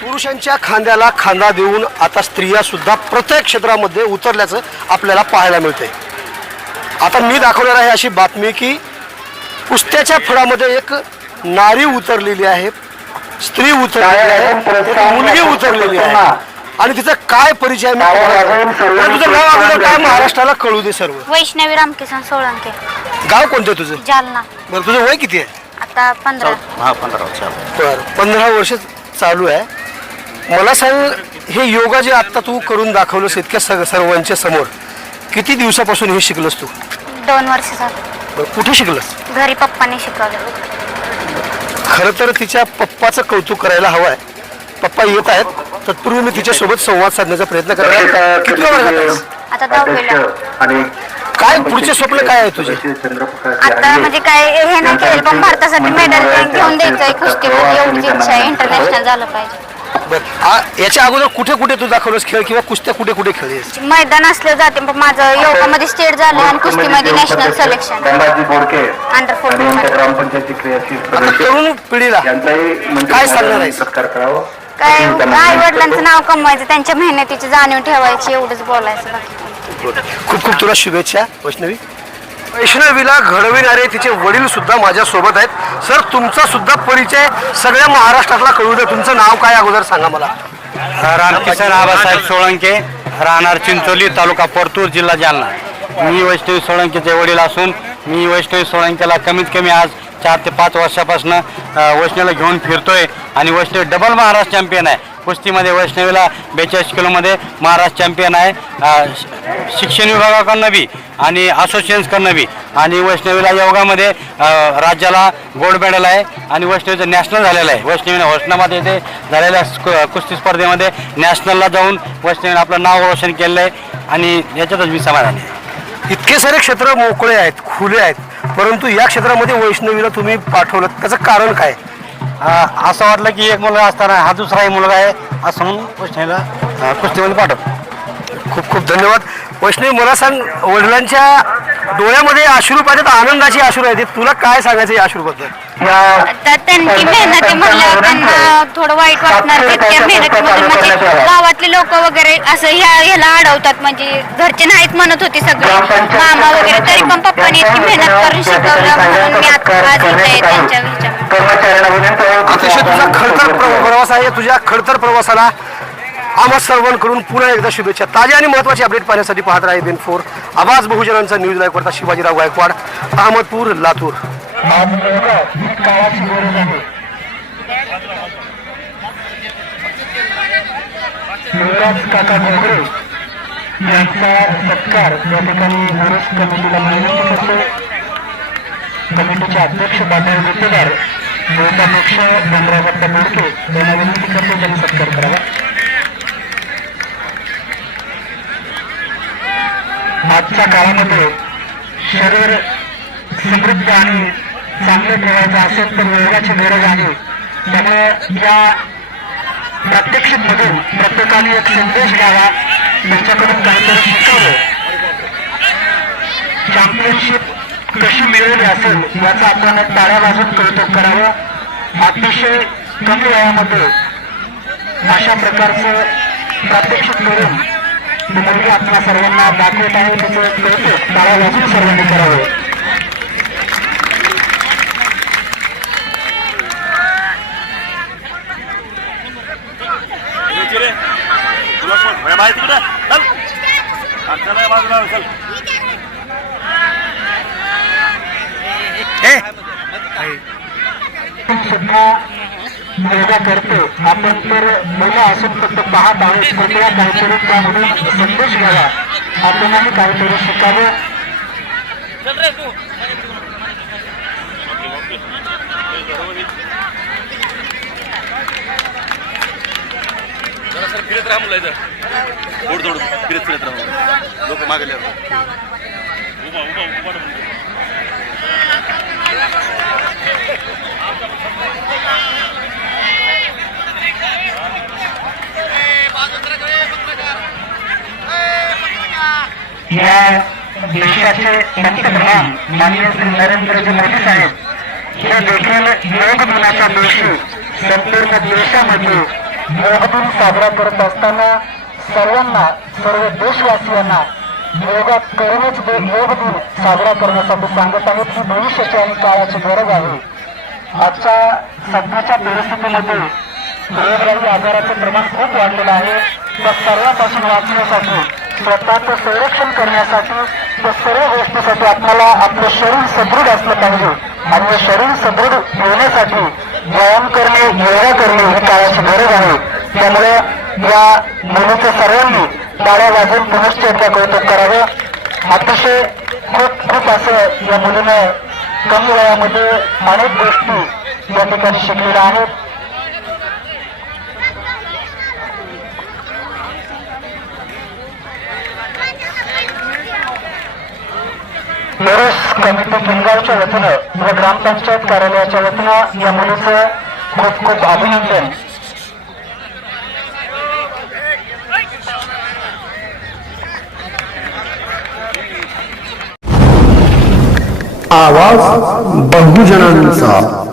पुरुषांच्या खांद्याला खांदा देऊन आता स्त्रिया सुद्धा प्रत्येक क्षेत्रामध्ये उतरल्याचं आपल्याला पाहायला मिळतंय. आता मी दाखवणार आहे अशी बातमी की कुस्त्याच्या फळामध्ये एक नारी उतरलेली आहे स्त्री उतरलेली आहे एक मुलगी उतरलेली आहे. आणि तिचा काय परिचय तुझं नाव अगोदर काय महाराष्ट्राला कळू दे सर्व. वैष्णवी रामकिसन सोळंके. गाव कोणतं तुझं? जालना. बरं तुझं वय किती आहे? आता पंधरा. हा पंधरा वर्ष बरं पंधरा वर्ष चालू आहे. मला सांग हे योगा जे आत्ता तू करून दाखवलंस इतक्या सग सर्वांच्या समोर किती दिवसापासून हे शिकलंस तू? दोन वर्ष झालं. बरं, कुठे शिकलंस? घरी पप्पाने शिकवलं. खरं तर तिच्या पप्पाचं कौतुक करायला हवं आहे. पप्पा येत आहेत तत्पूर्वी मी तिच्यासोबत संवाद साधण्याचा प्रयत्न करतो किती वर्गात आहेस? आता दहावीला. आणि काय पुढचे स्वप्न काय आहे तुझे? आता म्हणजे काय हे नाही केलं पण भारतासाठी मेडल घेऊन द्यायचंय कुस्तीमध्ये एवढीच इच्छा आहे इंटरनॅशनल झालं पाहिजे. बरं. आ- याच्या अगोदर कुठे कुठे तू दाखवलंस खेळ किंवा कुस्त्या कुठे कुठे खेळलीस? मैदान असलं जाते पण माझं योगामध्ये स्टेट झालं आणि कुस्तीमध्ये नॅशनल सिलेक्शन अंडर आणि फोर्टी यांच्या ग्रामपंचायती क्रियाशील आता सदस्य तरुण पिढीला यांचाही म्हणजे काय सांगणार आहेस? सत्कार करावा. काय आई वडिलांचं. नाव कमवायचं त्यांच्या मेहनतीची जाणीव ठेवायची एवढंच बोलायचं बाकी. खूप खूप तुला शुभेच्छा वैष्णवी. वैष्णवीला घडविणारे तिचे वडील सुद्धा माझ्या सोबत आहेत. सर तुमचा सुद्धा परिचय सगळ्या महाराष्ट्रातला कळू दे. तुमचं नाव काय अगोदर सांगा मला. रामकिसन आबासाहेब सोळंके राहणार चिंचोली तालुका परतूर जिल्हा जालना. मी वैष्णवी सोळंकेचे वडील असून मी वैष्णवी सोळंकेला कमीत कमी आज चार ते पाच वर्षापासून वैष्णवीला घेऊन फिरतोय आणि वैष्णवी डबल महाराष्ट्र चॅम्पियन आहे. कुस्तीमध्ये वैष्णवीला बेचाळीस किलोमध्ये महाराष्ट्र चॅम्पियन आहे. शिक्षण विभागाकडनं बी आणि असोसिएशन्सकडनं बी. आणि वैष्णवीला योगामध्ये राज्याला गोल्ड मेडल आहे आणि वैष्णवीचं नॅशनल झालेलं आहे. वैष्णवीने होस्नाबाद येथे झालेल्या कुस्ती स्पर्धेमध्ये नॅशनलला जाऊन वैष्णवीने आपलं नाव रोशन केलेलं आहे. आणि याच्यातच मी समाधान आहे. इतके सारे क्षेत्र मोकळे आहेत खुले आहेत परंतु या क्षेत्रामध्ये वैष्णवीला तुम्ही पाठवलं. त्याचं कारण काय? असं वाटलं की एक मुलगा असताना हा दुसराही मुलगा आहे असं म्हणून वैष्णवीला अ, कुस्तीमध्ये पाठव खूप खूप धन्यवाद. वैष्णवी मला सांग वडिलांच्या डोळ्यामध्ये अश्रू पाहिजेत आनंदाची अश्रू आहेत. तुला काय सांगायचं या अश्रूबद्दल या आता त्यांची मेहनती म्हणल्यावर त्यांना थोडं वाईट वाटणार तितक्या मेहनतीमधून म्हणजे गावातले लोक वगैरे असं ह्या ह्याला अडवतात. म्हणजे घरचे नाहीत म्हणत होते सगळे. मामा वगैरे तरी पण पप्पाने इतकी मेहनत करून शिकवलं. म्हणून मी आता आज इथे आहे त्यांच्या आहे. की अतिशय तुझा खडतर प्र- प्रवास आहे. तुझ्या खडतर प्रवासाला आम्हा सर्वांकडून पुन्हा एकदा शुभेच्छा. ताज्या आणि महत्वाची अपडेट पाहण्यासाठी पाहत राहा बेन फोर. आवाज बहुजनांचा न्यूज लाईव्ह करता शिवाजीराव गायकवाड अहमदपूर लातूर. युवराज काका घोगरे यांचा सत्कार या ठिकाणी मोरस कमिटीला विनंती करतो. कमिटीचे अध्यक्ष बाबा गुत्तेदार योगाध्यक्ष धनराजप्पा मोडके यांना विनंती करतो त्यांनी सत्कार करावा. आजच्या काळामध्ये शरीर समृद्ध आणि चांगलं ठेवायचं असेल तर योगाची गरज आहे. त्यामुळे या प्रात्यक्षिक मधून प्रत्येकाने एक संदेश घ्यावा त्यांच्याकडून काहीतरी शिकावं. चॅम्पियनशिप कशी मिळवली असेल याचं आपण टाळ्या वाजून कौतुक करावं. अतिशय कमी वयामध्ये अशा प्रकारचं प्रात्यक्षिक करून ही मुलगी आपल्या सर्वांना दाखवत आहे त्याचं एक कौतुक टाळ्या वाजून सर्वांनी करावं तुला कोण भय माहिती तिकडे चल अडचण आहे बाजूला चल सुद्धा योगा करतो. आपण तर मुलं असून फक्त पाहत आहोत. कृपया काहीतरी त्यामधून संदेश घ्यावा. आपणही काहीतरी शिकावं. फिरत राहा मुलं इथं. थोडं थोडं फिरत फिरत राहा लोक मागे उभा उभा उभा. या देशाचे पंतप्रधान माननीय श्री नरेंद्रजी मोदी साहेब हे देखील योग दिनाच्या दिवशी संपूर्ण देशामध्ये योग दिन साजरा करत असताना सर्वांना सर्व देशवासियांना योग करूनच योग दिन साजरा करण्यासाठी सांगत आहेत. ही भविष्याची आणि काळाची गरज आहे. आजच्या सध्याच्या परिस्थितीमध्ये रोगराई आजाराचं प्रमाण खूप वाढलेलं आहे. त्या सर्वांपासून वाचण्यासाठी स्वतःचं संरक्षण करण्यासाठी त्या सर्व गोष्टीसाठी आपल्याला आपलं शरीर सदृढ असलं पाहिजे. आणि शरीर सदृढ होण्यासाठी व्यायाम करणे योगा करणे ही काळाची गरज आहे. त्यामुळे या मुलीचं सर्वांनी टाळ्या वाजून पुनश्च एकदा कौतुक करावं. अतिशय खूप खूप असं या मुलीनं कमी वयामध्ये अनेक गोष्टी या ठिकाणी शिकलेल्या आहेत. मिरज कमिटी किनगावच्या वतीनं व ग्रामपंचायत कार्यालयाच्या वतीनं या मुलीचं खूप खूप अभिनंदन. आवाज बहुजनांचा.